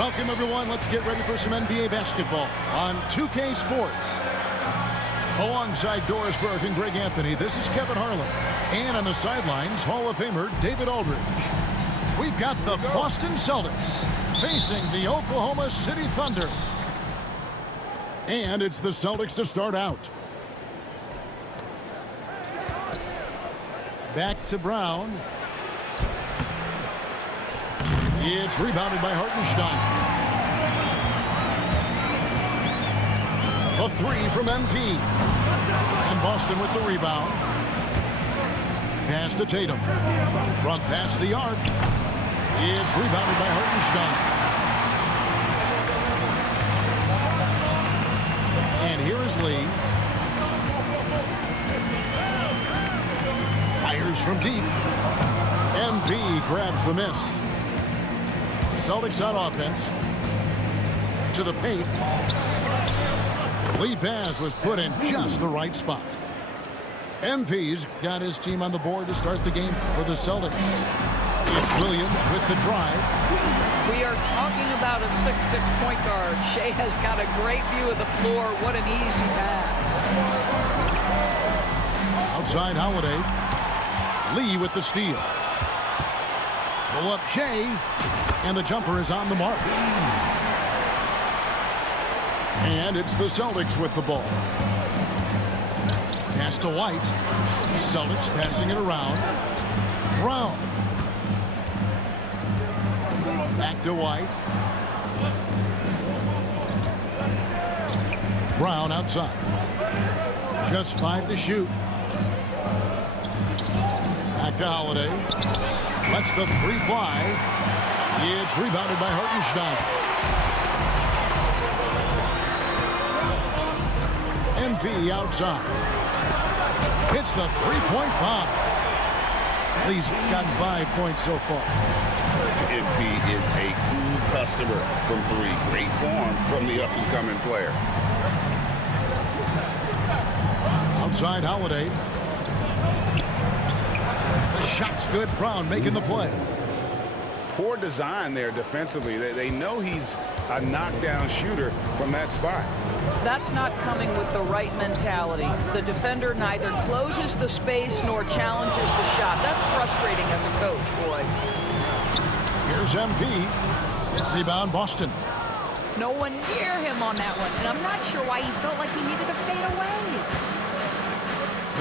Welcome, everyone. Let's get ready for some NBA basketball on 2K Sports. Alongside Doris Burke and Greg Anthony, this is Kevin Harlan. And on the sidelines, Hall of Famer David Aldridge. We've got the Boston Celtics facing the Oklahoma City Thunder. And it's the Celtics to start out. Back to Brown. It's rebounded by Hartenstein. A three from MP. And Boston with the rebound. Pass to Tatum. Front pass the arc. It's rebounded by Hartenstein. And here is Lee. Fires from deep. MP grabs the miss. Celtics on offense. To the paint. Lead pass was put in just the right spot. MP's got his team on the board to start the game for the Celtics. It's Williams with the drive. We are talking about a 6'6" point guard. Shea has got a great view of the floor. What an easy pass. Outside Holiday. Lee with the steal. Pull up Shea. And the jumper is on the mark. And it's the Celtics with the ball. Pass to White. Celtics passing it around. Brown. Back to White. Brown outside. Just 5 to shoot. Back to Holiday. Lets the three fly. It's rebounded by Hartenstein. MP outside. Hits the three-point bomb. Lee's got 5 points so far. MP is a cool customer from three. Great form from the up-and-coming player. Outside Holiday. The shot's good. Brown making the play. Poor design there defensively. They know he's a knockdown shooter from that spot. That's not coming with the right mentality. The defender neither closes the space nor challenges the shot. That's frustrating as a coach, boy. Here's MP. Rebound Boston. No one near him on that one, and I'm not sure why he felt like he needed to fade away.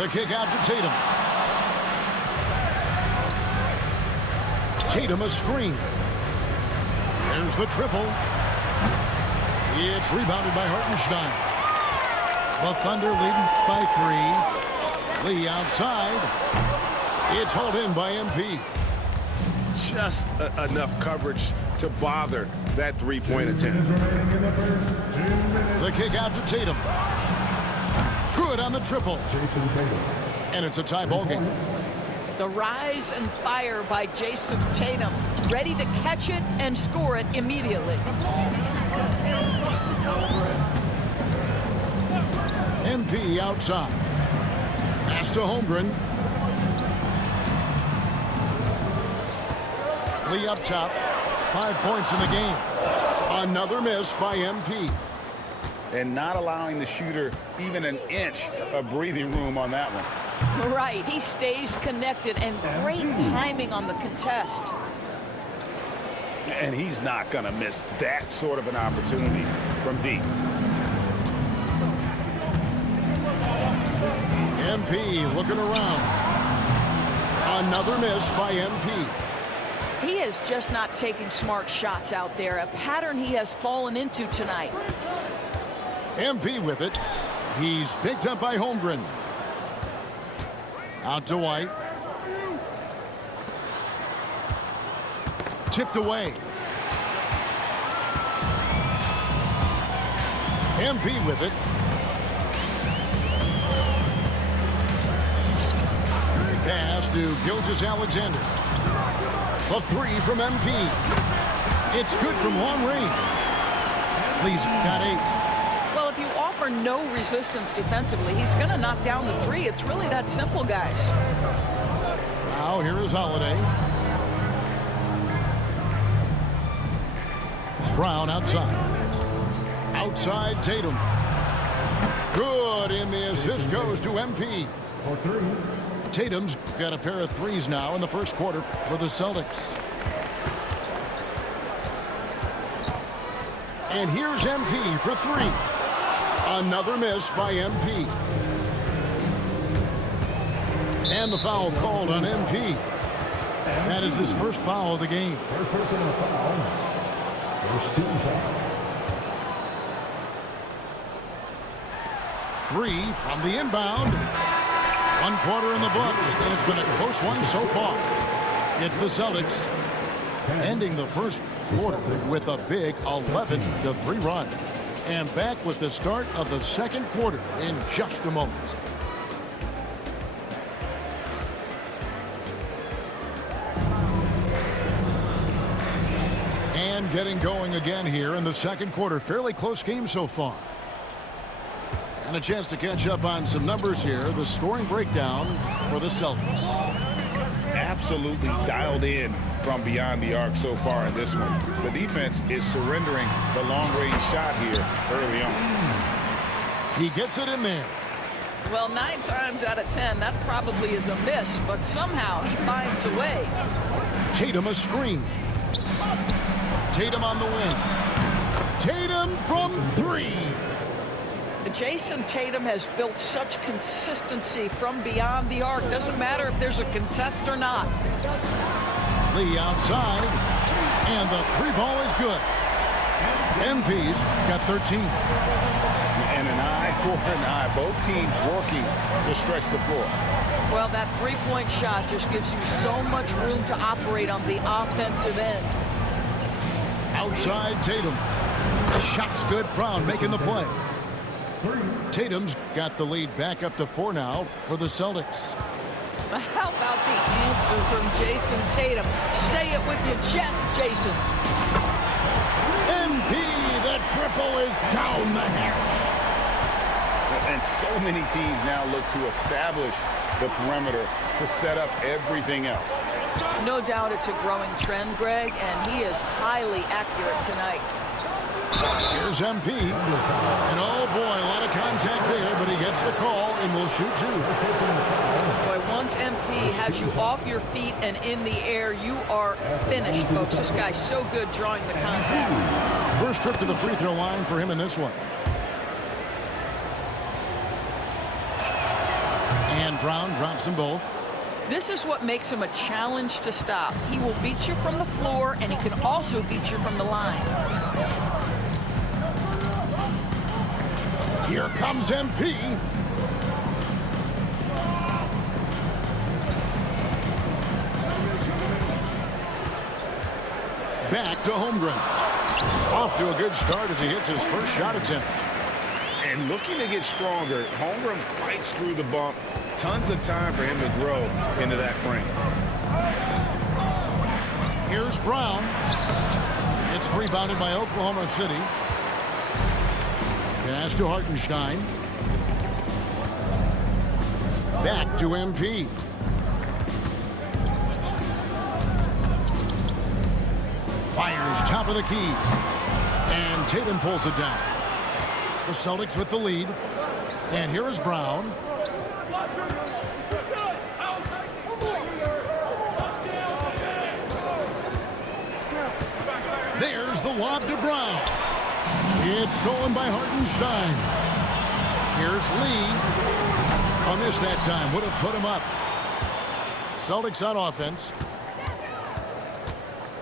The kick out to Tatum. Tatum a screen. There's the triple. It's rebounded by Hartenstein. The Thunder leading by 3. Lee outside. It's hauled in by MP. Just enough coverage to bother that three-point attempt. The kick out to Tatum. Good on the triple. And it's a tie ball game. The rise and fire by Jason Tatum, ready to catch it and score it immediately. MP outside. Pass to Holmgren. Lee up top. 5 points in the game. Another miss by MP. And not allowing the shooter even an inch of breathing room on that one. Right, he stays connected, and great timing on the contest. And he's not going to miss that sort of an opportunity from deep. MP looking around. Another miss by MP. He is just not taking smart shots out there, a pattern he has fallen into tonight. MP with it. He's picked up by Holmgren. Out to White. Tipped away. MP with it. Pass to Gilgeous-Alexander. A three from MP. It's good from long range. Lee's got 8. Well, if you offer no resistance defensively, he's going to knock down the three. It's really that simple, guys. Now here is Holiday. Brown outside. Outside Tatum. Good, and the assist goes to MP. For three. Tatum's got a pair of threes now in the first quarter for the Celtics. And here's MP for three. Another miss by MP. And the foul called on MP. That is his first foul of the game. First personal foul. First team foul. Three from the inbound. 1 quarter in the books, and it's been a close one so far. It's the Celtics ending the first quarter with a big 11-3 run. And back with the start of the second quarter in just a moment. And getting going again here in the second quarter. Fairly close game so far. And a chance to catch up on some numbers here. The scoring breakdown for the Celtics. Absolutely dialed in from beyond the arc so far in this one. The defense is surrendering the long-range shot here early on. He gets it in there. Well, 9 times out of 10, that probably is a miss, but somehow he finds a way. Tatum a screen. Tatum on the wing. Tatum from three. Jason Tatum has built such consistency from beyond the arc. Doesn't matter if there's a contest or not. Lee outside, and the three ball is good. MP's got 13. And an eye for an eye. Both teams working to stretch the floor. Well, that three-point shot just gives you so much room to operate on the offensive end. Outside Tatum. The shot's good. Brown making the play. Tatum's got the lead back up to 4 now for the Celtics. How about the answer from Jason Tatum? Say it with your chest, Jason. MP, the triple is down the hatch. And so many teams now look to establish the perimeter to set up everything else. No doubt it's a growing trend, Greg, and he is highly accurate tonight. Here's MP. And oh boy, a lot of contact there, but he gets the call and will shoot two. Boy, once MP has you off your feet and in the air, you are finished, folks. This guy's so good drawing the contact. First trip to the free throw line for him in this one. And Brown drops them both. This is what makes him a challenge to stop. He will beat you from the floor, and he can also beat you from the line. Here comes MP. Back to Holmgren. Off to a good start as he hits his first shot attempt. And looking to get stronger, Holmgren fights through the bump. Tons of time for him to grow into that frame. Here's Brown. It's rebounded by Oklahoma City. Pass to Hartenstein. Back to MP. Fires top of the key. And Tatum pulls it down. The Celtics with the lead. And here is Brown. There's the lob to Brown. It's stolen by Hartenstein. Here's Lee. On this that time, would have put him up. Celtics on offense.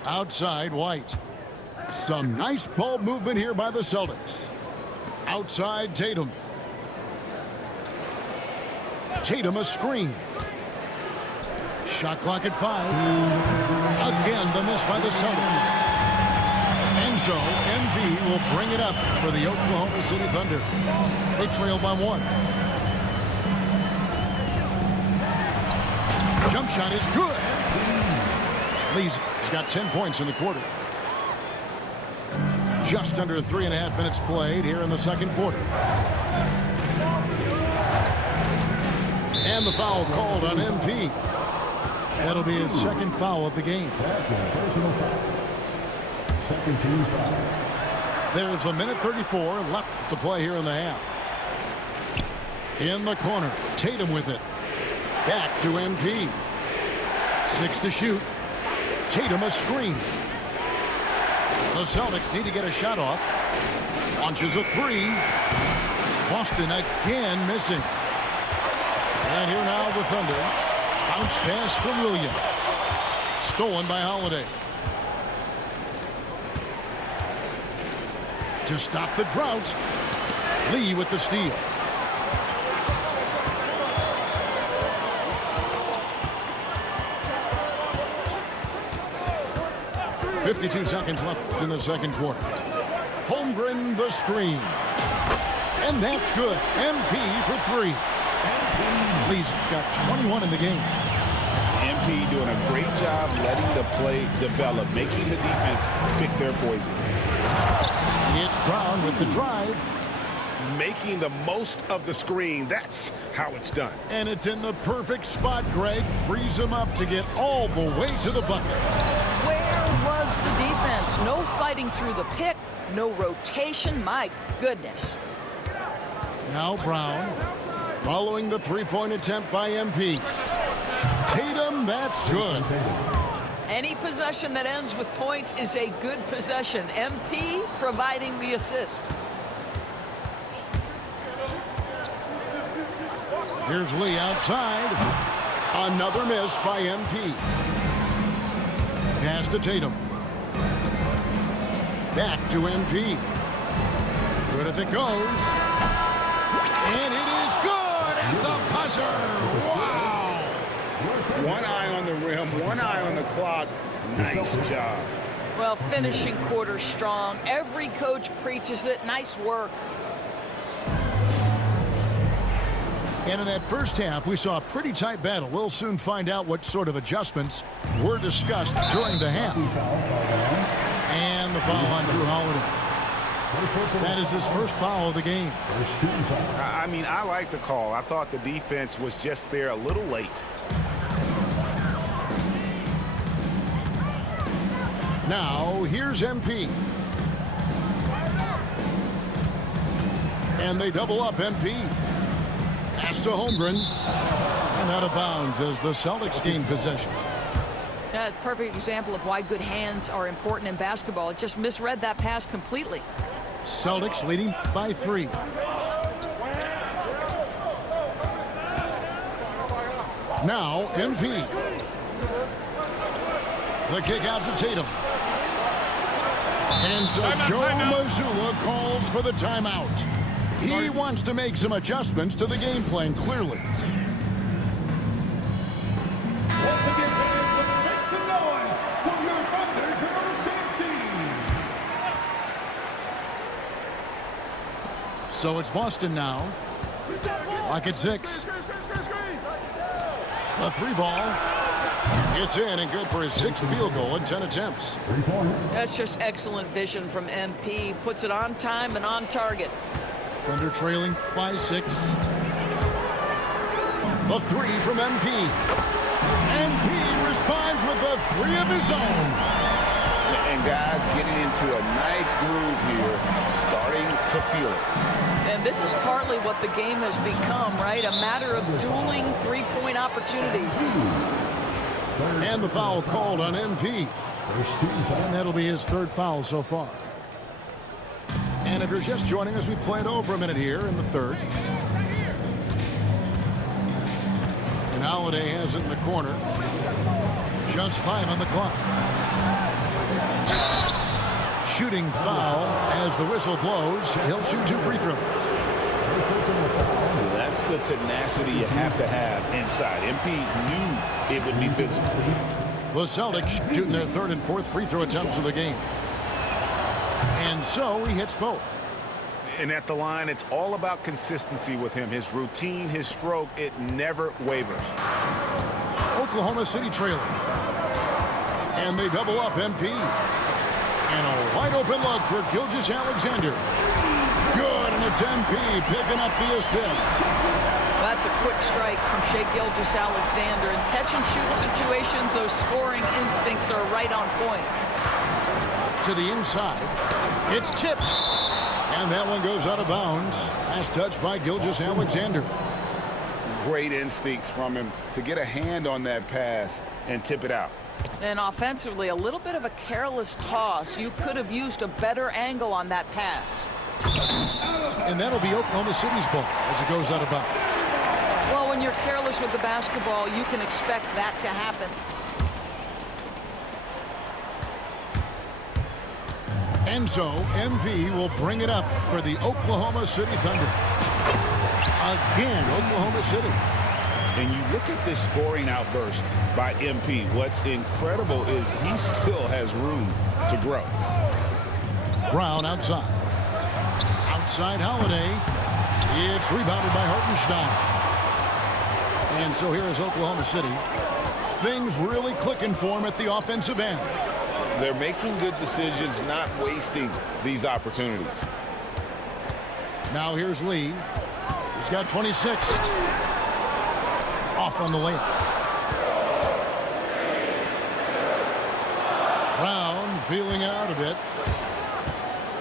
Outside White. Some nice ball movement here by the Celtics. Outside Tatum. Tatum a screen. Shot clock at 5. Again the miss by the Celtics. And so MV will bring it up for the Oklahoma City Thunder. They trail by 1. Jump shot is good. Lee's got 10 points in the quarter. Just under 3.5 minutes played here in the second quarter. And the foul called on MP. That'll be his second foul of the game. Second personal foul. Second team foul. There's a minute 34 left to play here in the half. In the corner, Tatum with it. Back to MP. 6 to shoot. Tatum a screen. The Celtics need to get a shot off. Launches a 3. Boston again missing. And here now the Thunder. Bounce pass from Williams. Stolen by Holiday. To stop the drought, Lee with the steal. .52 seconds left in the second quarter. Holmgren the screen. And that's good. MP for 3. Lee's got 21 in the game. MP doing a great job letting the play develop, making the defense pick their poison. It's Brown with the drive. Making the most of the screen. That's how it's done. And it's in the perfect spot, Greg. Frees him up to get all the way to the bucket. Where was the defense? No fighting through the pick. No rotation. My goodness. Now Brown following the three-point attempt by MP. Tatum, that's good. Any possession that ends with points is a good possession. MP providing the assist. Here's Lee outside. Another miss by MP. Pass to Tatum. Back to MP. Good if it goes. And it is good at the buzzer. Wow. One eye on the rim, one eye on the clock. Nice job. Well, finishing quarter strong. Every coach preaches it. Nice work. And in that first half, we saw a pretty tight battle. We'll soon find out what sort of adjustments were discussed during the half. And the foul on Drew Holiday. That is his first foul of the game. I mean, I like the call. I thought the defense was just there a little late. Now, here's MP. And they double up MP. Pass to Holmgren. And out of bounds as the Celtics gain possession. That's a perfect example of why good hands are important in basketball. It just misread that pass completely. Celtics leading by 3. Now, MP. The kick out to Tatum. And so Joe Mazzulla calls for the timeout. He wants to make some adjustments to the game plan, clearly. So it's Boston now. Lock at 6. A 3 ball. It's in and good for his 6th field goal in 10 attempts. That's just excellent vision from MP. Puts it on time and on target. Thunder trailing by 6. The 3 from MP. MP responds with a 3 of his own. And guys getting into a nice groove here, starting to feel it. And this is partly what the game has become, right? A matter of dueling three-point opportunities. And the foul called on MP. And that'll be his 3rd foul so far. And if you're just joining us, we played over a minute here in the 3rd. And Holiday has it in the corner. Just 5 on the clock. Shooting foul as the whistle blows. He'll shoot 2 free throws. That's the tenacity you have to have inside. MP knew it would be physical. The Celtics shooting their 3rd and 4th free throw attempts of the game. And so he hits both. And at the line, it's all about consistency with him. His routine, his stroke, it never wavers. Oklahoma City trailing. And they double up MP. And a wide open look for Gilgeous-Alexander. Good, and it's MP picking up the assist. That's a quick strike from Shai Gilgeous-Alexander. In catch-and-shoot situations, those scoring instincts are right on point. To the inside. It's tipped. And that one goes out of bounds. Last touch by Gilgeous-Alexander. Great instincts from him to get a hand on that pass and tip it out. And offensively, a little bit of a careless toss. You could have used a better angle on that pass. And that'll be Oklahoma City's ball as it goes out of bounds. Well, when you're careless with the basketball, you can expect that to happen. And so MP will bring it up for the Oklahoma City Thunder. Again, Oklahoma City. And you look at this scoring outburst by MP. What's incredible is he still has room to grow. Brown outside. Outside Holiday. It's rebounded by Hartenstein. And so here is Oklahoma City. Things really clicking for him at the offensive end. They're making good decisions, not wasting these opportunities. Now here's Lee. He's got 26. Off on the layup. Brown feeling it out a bit.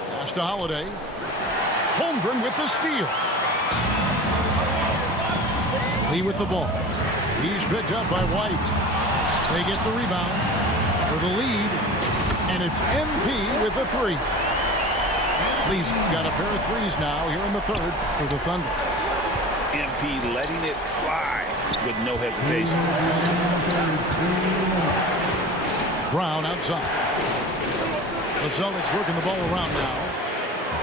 Pass to Holiday. Holmgren with the steal. Lee with the ball. He's picked up by White. They get the rebound for the lead. And it's MP with the three. Lee's got a pair of threes now here in the third for the Thunder. MP letting it fly with no hesitation. Brown outside. The Celtics working the ball around now.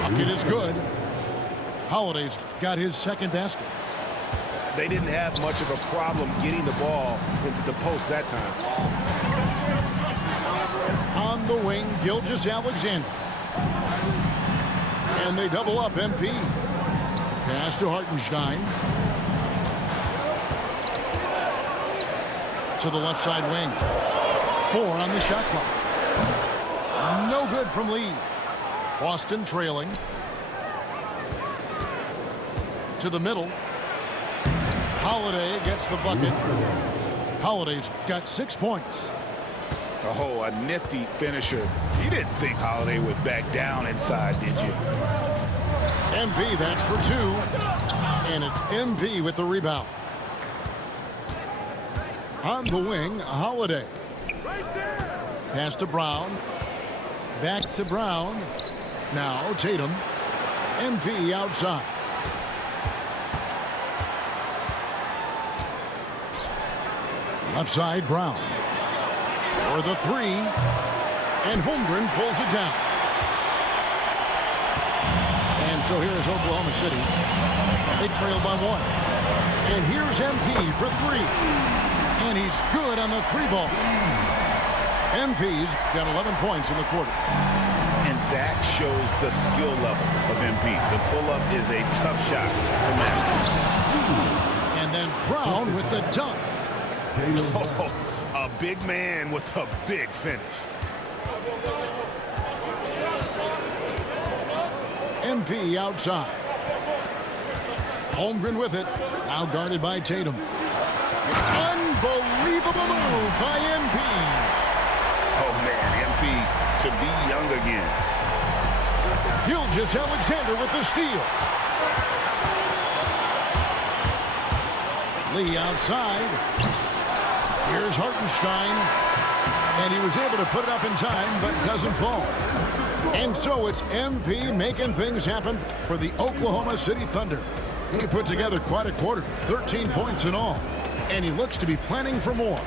Bucket is good. Holiday's got his second basket. They didn't have much of a problem getting the ball into the post that time. On the wing, Gilgeous-Alexander. And they double up MP. Pass to Hartenstein. To the left side wing. 4 on the shot clock. No good from Lee. Boston trailing. To the middle. Holiday gets the bucket. Holiday's got 6 points. Oh, a nifty finisher. You didn't think Holiday would back down inside, did you? MP, that's for 2. And it's MP with the rebound. On the wing, Holiday. Pass to Brown. Back to Brown. Now Tatum. MP outside. Left side, Brown. For the 3. And Holmgren pulls it down. And so here is Oklahoma City. They trail by 1. And here's MP for 3. And he's good on the 3 ball. MP's got 11 points in the quarter. And that shows the skill level of MP. The pull-up is a tough shot to master. And then Brown with the dunk. Oh, a big man with a big finish. MP outside. Holmgren with it. Now guarded by Tatum. Unbelievable move by MP. Oh, man, MP to be young again. Gilgeous-Alexander with the steal. Lee outside. Here's Hartenstein. And he was able to put it up in time, but doesn't fall. And so it's MP making things happen for the Oklahoma City Thunder. He put together quite a quarter, 13 points in all. And he looks to be planning for more.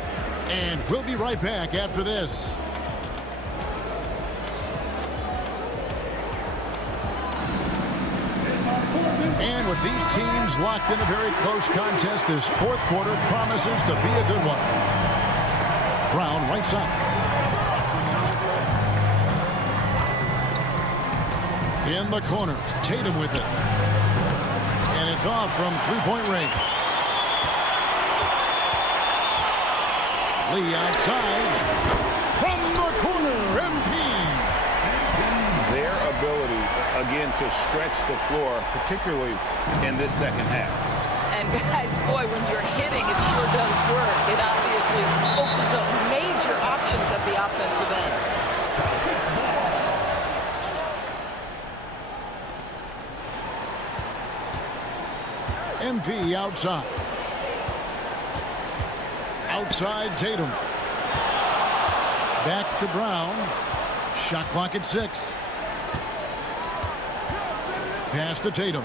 And we'll be right back after this. And with these teams locked in a very close contest, this fourth quarter promises to be a good one. Brown right side. In the corner, Tatum with it. And it's off from three-point range. Lee outside. From the corner, MP. Their ability, again, to stretch the floor, particularly in this second half. And guys, boy, when you're hitting, it sure does work. It obviously opens up major options at the offensive end. MP outside. Outside Tatum. Back to Brown. Shot clock at 6. Pass to Tatum.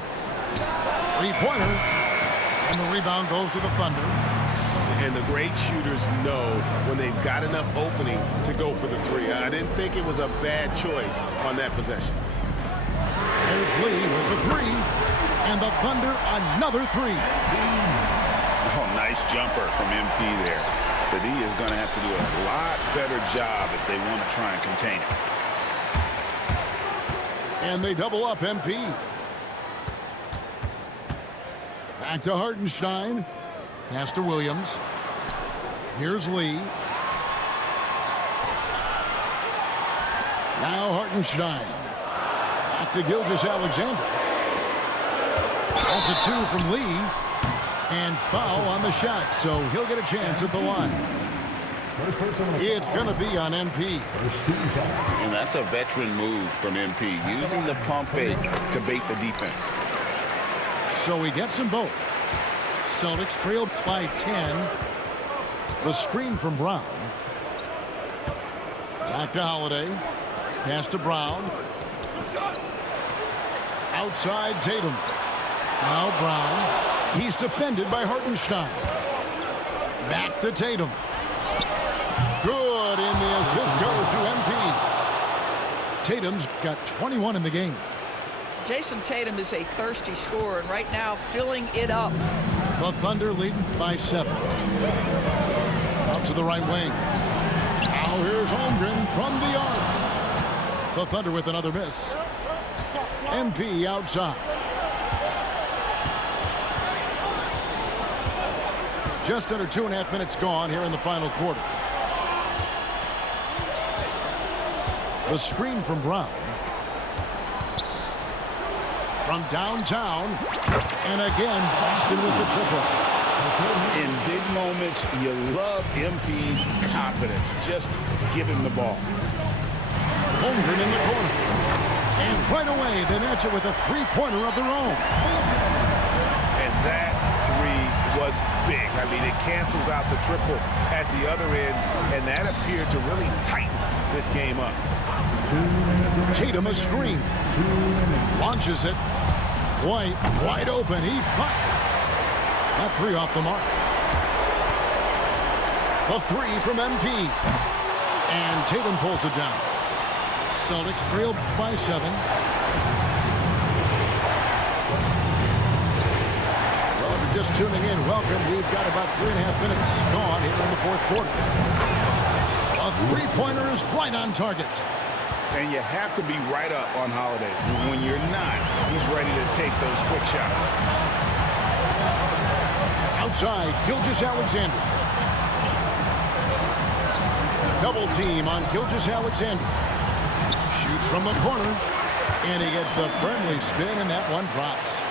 Three-pointer. And the rebound goes to the Thunder. And the great shooters know when they've got enough opening to go for the three. I didn't think it was a bad choice on that possession. There's Lee with the three. And the Thunder another three. Oh, nice jumper from MP there. The D is going to have to do a lot better job if they want to try and contain it. And they double up MP. Back to Hartenstein. Pass to Williams. Here's Lee. Now Hartenstein. Back to Gilgeous-Alexander. That's a 2 from Lee. And foul on the shot, so he'll get a chance at the line. It's going to be on MP. And that's a veteran move from MP, using the pump fake to bait the defense. So he gets them both. Celtics trailed by 10. The screen from Brown. Back to Holiday. Pass to Brown. Outside Tatum. Now Brown. He's defended by Hartenstein. Back to Tatum. Good, and the assist goes to MP. Tatum's got 21 in the game. Jason Tatum is a thirsty scorer, and right now filling it up. The Thunder leading by 7. Out to the right wing. Now here's Holmgren from the arc. The Thunder with another miss. MP outside. Just under 2.5 minutes gone here in the final quarter. The screen from Brown. From downtown. And again, Boston with the triple. In big moments, you love MP's confidence. Just give him the ball. Holmgren in the corner. And right away, they match it with a three-pointer of their own. And that three was big. I mean, it cancels out the triple at the other end, and that appeared to really tighten this game up. Tatum a screen. Launches it. White wide open. He fires. That three off the mark. The three from MP. And Tatum pulls it down. Celtics trail by 7. Well, if you're just tuning in, welcome. We've got about 3.5 minutes gone here in the fourth quarter. A three-pointer is right on target. And you have to be right up on Holiday. When you're not, he's ready to take those quick shots. Outside, Gilgeous-Alexander. Double team on Gilgeous-Alexander. Shoots from the corner. And he gets the friendly spin, and that one drops.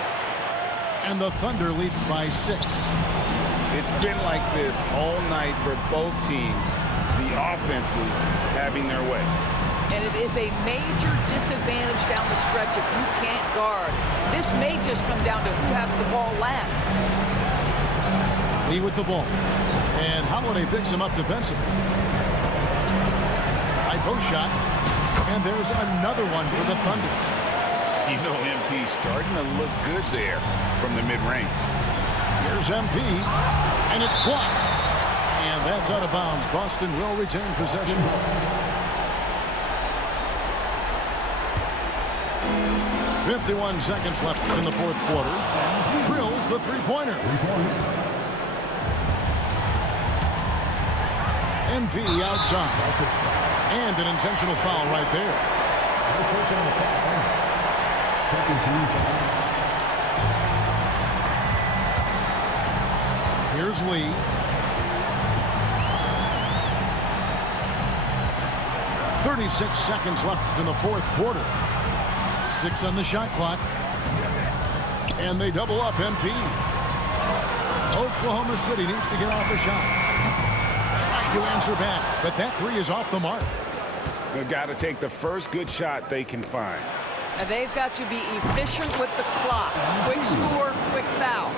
And the Thunder lead by 6. It's been like this all night for both teams. The offenses having their way. And it is a major disadvantage down the stretch if you can't guard. This may just come down to who has the ball last. Lee with the ball. And Holiday picks him up defensively. High post shot. And there's another one for the Thunder. You know, MP's starting to look good there from the mid-range. Here's MP. And it's blocked. And that's out of bounds. Boston will retain possession. 51 seconds left in the fourth quarter. Drills the three-pointer. MP outside. And an intentional foul right there. Here's Lee. "36 seconds left in the fourth quarter. 6 on the shot clock. And they double up MP. Oklahoma City needs to get off a shot. Trying to answer back, but that three is off the mark. They've got to take the first good shot they can find. And they've got to be efficient with the clock. Quick score, quick foul.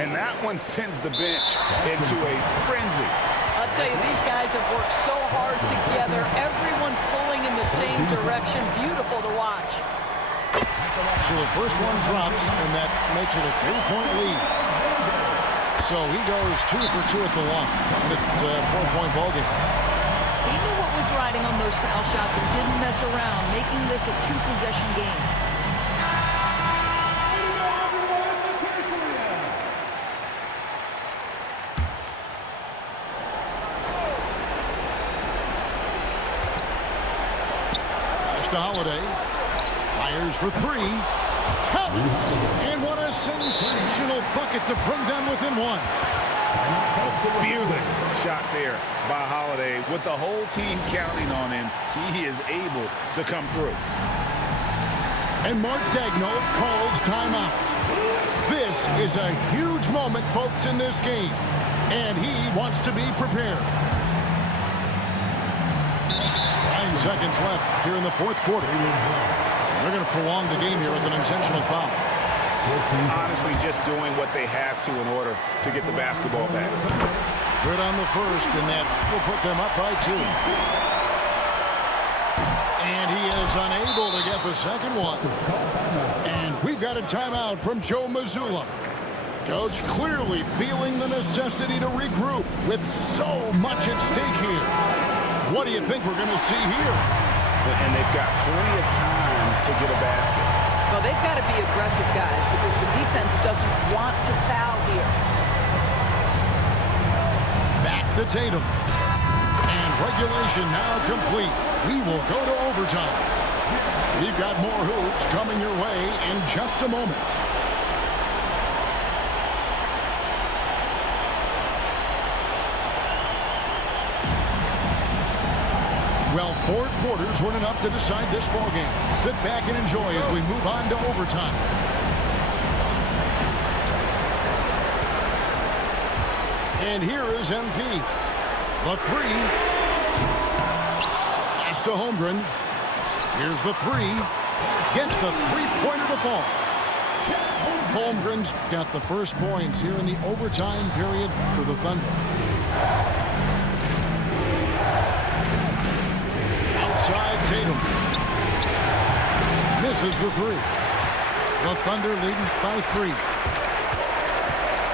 And that one sends the bench into a frenzy. I'll tell you, these guys have worked so hard together. Everyone pulling in the same direction. Beautiful to watch. So the first one drops, and that makes it a 3-point lead. So he goes 2 for 2 at the line. It's a 4-point ballgame. He knew what was riding on those foul shots and didn't mess around, making this a 2-possession game. To Holiday, fires for 3, count, and what a sensational bucket to bring them within 1. A fearless shot there by Holiday. With the whole team counting on him, he is able to come through. And Mark Daigneault calls timeout. This is a huge moment, folks, in this game, and he wants to be prepared. 9 seconds left here in the fourth quarter. They're going to prolong the game here with an intentional foul. Honestly, just doing what they have to in order to get the basketball back. Good on the first, and that will put them up by 2. And he is unable to get the second one. And we've got a timeout from Joe Mazzulla. Coach clearly feeling the necessity to regroup with so much at stake here. What do you think we're going to see here? And they've got plenty of time to get a basket. Well, they've got to be aggressive, guys, because the defense doesn't want to foul here. Back to Tatum. And regulation now complete. We will go to overtime. We've got more hoops coming your way in just a moment. Well, 4 quarters weren't enough to decide this ballgame. Sit back and enjoy as we move on to overtime. And here is MP. The 3. Pass to Holmgren. Here's the 3. Gets the three-pointer to fall. Holmgren's got the first points here in the overtime period for the Thunder. Outside Tatum. Misses the 3. The Thunder leading by 3.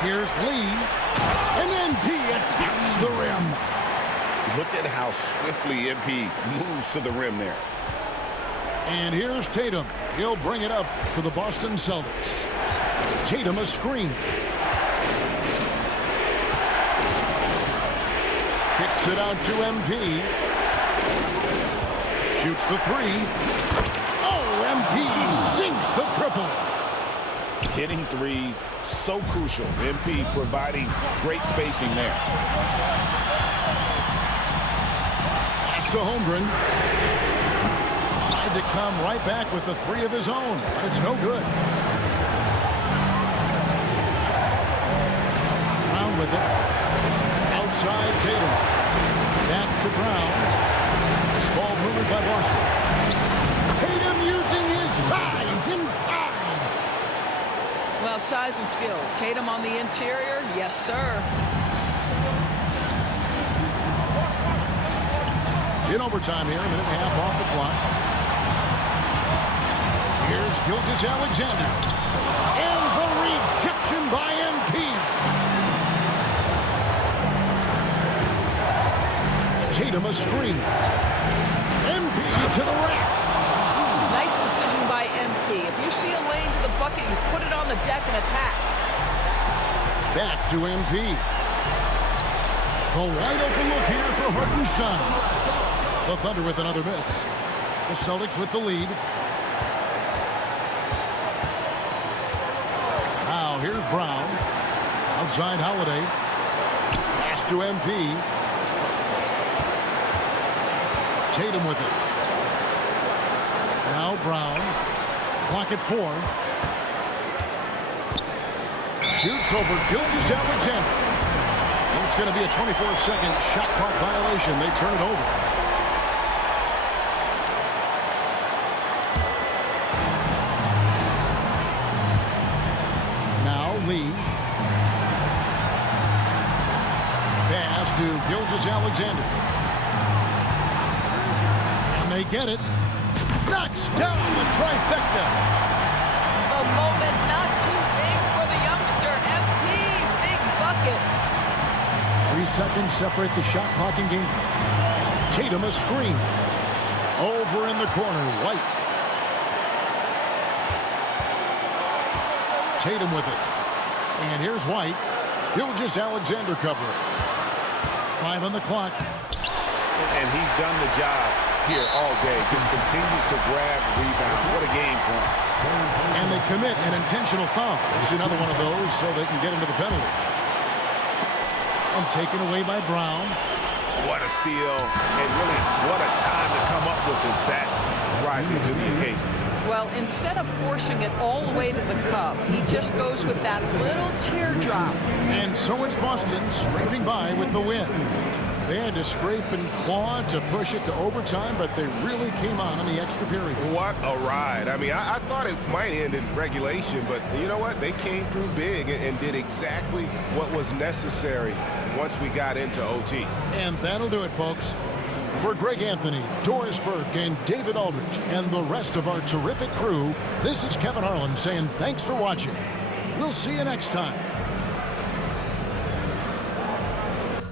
Here's Lee. And MP attacks the rim. Look at how swiftly MP moves to the rim there. And here's Tatum. He'll bring it up for the Boston Celtics. Tatum a screen. Kicks it out to MP. Shoots the 3. Oh, MP sinks the triple. Hitting threes, so crucial. MP providing great spacing there. Pass to Holmgren. Tried to come right back with the 3 of his own, but it's no good. Brown with it. Outside Tatum. Back to Brown. This ball moved by Boston. Tatum using his size inside. Well, size and skill. Tatum on the interior, yes, sir. In overtime here, a minute and a half off the clock. Here's Gilgeous-Alexander. And the rejection by MP. Tatum a screen. MP to the rack. Nice decision by MP. If you see a lane to the bucket, you put it on the deck and attack. Back to MP. A wide open look here for Hartenstein. The Thunder with another miss. The Celtics with the lead. Now here's Brown. Outside Holiday. Pass to MP. Tatum with it. Now Brown. Clock at 4. Shoots over Gilgeous-Alexander. And it's going to be a 24-second shot clock violation. They turn it over. Now Lee. to Gilgeous-Alexander. And they get it. Knocks down the trifecta. A moment not too big for the youngster. MP, big bucket. 3 seconds separate the shot clock and game clock. Tatum a screen. Over in the corner, White. Tatum with it. And here's White. Gilgeous-Alexander covering. 5 on the clock. And he's done the job here all day. Just continues to grab rebounds. What a game for him. And they commit an intentional foul. It's another one of those so they can get into the penalty. And taken away by Brown. What a steal. And really, what a time to come up with it. That's rising to the occasion. Well, instead of forcing it all the way to the cup, he just goes with that little teardrop. And so it's Boston scraping by with the win. They had to scrape and claw to push it to overtime, but they really came on in the extra period. What a ride. I mean, I thought it might end in regulation, but you know what? They came through big and did exactly what was necessary once we got into OT. And that'll do it, folks. For Greg Anthony, Doris Burke, and David Aldridge, and the rest of our terrific crew, this is Kevin Harlan saying thanks for watching. We'll see you next time.